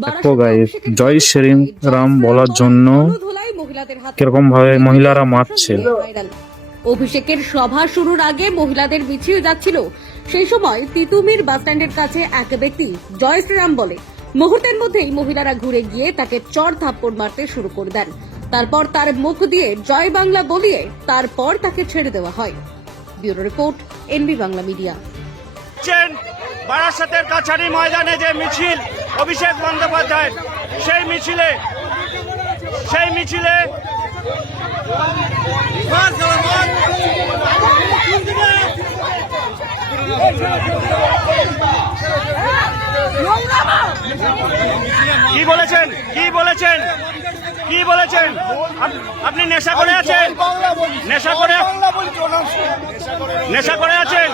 দেখো গাইস, জয় শ্রীরাম বলার জন্য কিরকম ভাবে মহিলারা মারছে। অভিষেকের সভা শুরুর আগে মহিলাদের মিছিল যাচ্ছিল। সেই সময় তিতুমির বাসস্ট্যান্ডের কাছে এক ব্যক্তি জয় শ্রীরাম বলে। মুহূর্তের মধ্যেই মহিলারা ঘুরে গিয়ে তাকে চড় থাপ্পড় মারতে শুরু করে দেন। তারপর তার মুখ দিয়ে জয় বাংলা বলিয়ে তারপর তাকে ছেড়ে দেওয়া হয়। Bureau report, NB Bangla media. বারাসাতের কাছারি ময়দানে যে মিছিল অভিষেক বন্দ্যোপাধ্যায়, সেই মিছিলে কি বলেছেন আপনি নেশা করে আছেন? নেশা করে আছেন?